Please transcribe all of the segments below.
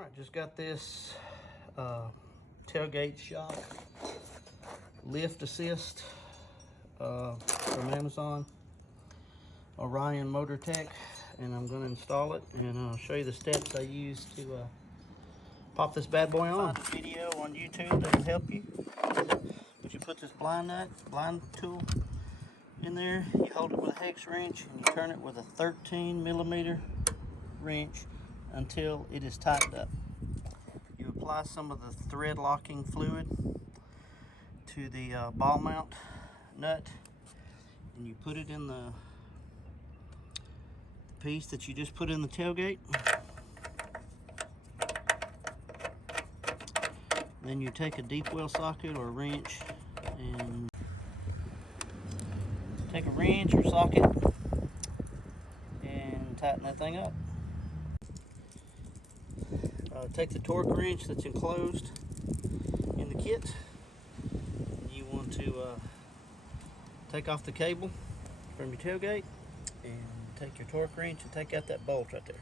Alright, just got this tailgate shock lift assist from Amazon, Orion Motor Tech, and I'm going to install it and I'll show you the steps I use to pop this bad boy on. Find a video on YouTube that will help you. But you put this blind tool in there, you hold it with a hex wrench and you turn it with a 13mm wrench until it is tightened up. You apply some of the thread locking fluid to the ball mount nut and you put it in the piece that you just put in the tailgate. Then you take a deep well socket or a wrench and take a wrench or socket and tighten that thing up. Take the torque wrench that's enclosed in the kit. You want to take off the cable from your tailgate and take your torque wrench and take out that bolt right there.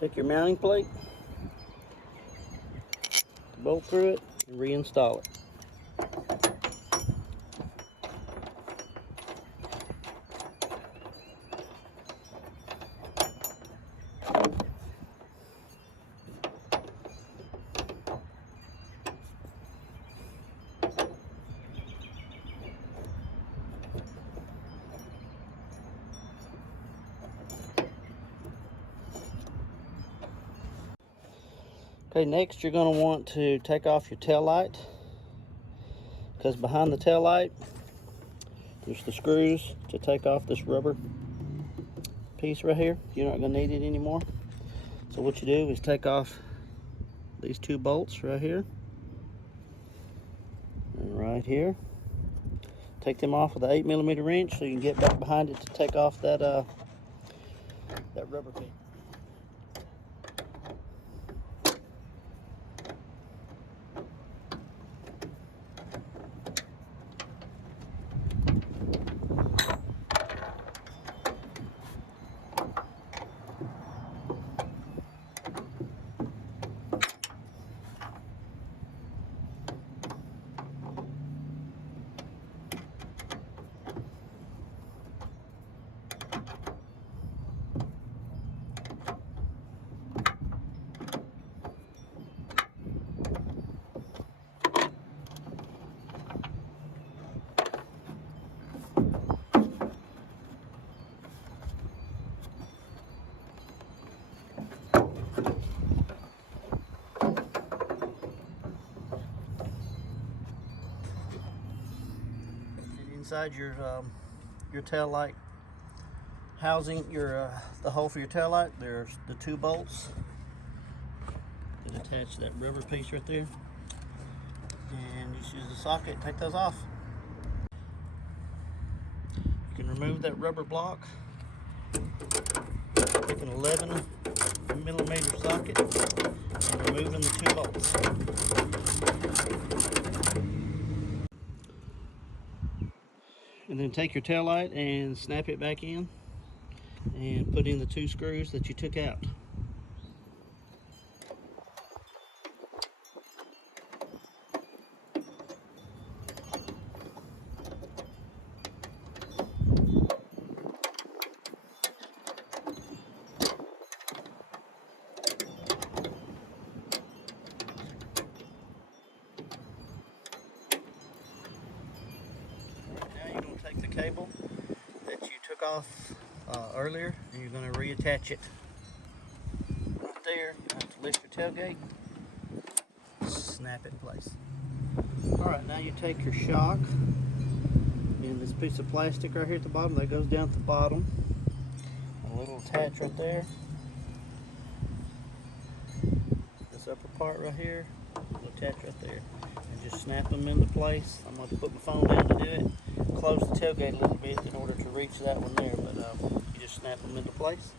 Take your mounting plate, bolt through it, and reinstall it. Okay, next you're going to want to take off your tail light, because behind the tail light there's the screws to take off this rubber piece right here. You're not going to need it anymore. So what you do is take off these two bolts right here and right here. Take them off with an 8mm wrench so you can get back behind it to take off that that rubber piece. Inside your tail light housing, the hole for your tail light, there's the two bolts that attach to that rubber piece right there, and just use the socket, take those off. You can remove that rubber block, take an 11mm socket and removing the two bolts. And then take your tail light and snap it back in and put in the two screws that you took out. Take the cable that you took off earlier and you're going to reattach it right there. You have to lift your tailgate, snap it in place. Alright, now you take your shock and this piece of plastic right here at the bottom that goes down at the bottom, a little attach right there. This upper part right here will attach right there. and just snap them into place. I'm going to put my phone down to do it. Close the tailgate a little bit in order to reach that one there, but you just snap them into place.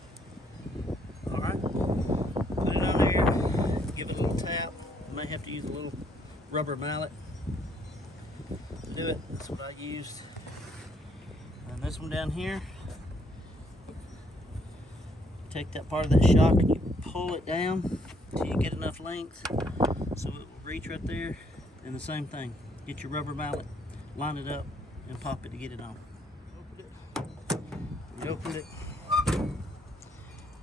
Alright, put it on there, give it a little tap. You may have to use a little rubber mallet to do it. That's what I used. And this one down here, take that part of that shock and you pull it down until you get enough length so it will reach right there. And the same thing, get your rubber mallet, line it up, and pop it to get it on. We opened it.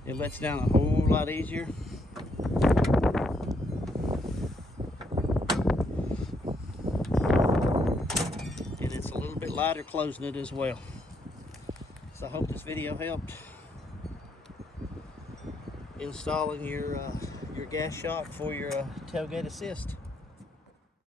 It lets down a whole lot easier. And it's a little bit lighter closing it as well. So I hope this video helped installing your gas shock for your tailgate assist.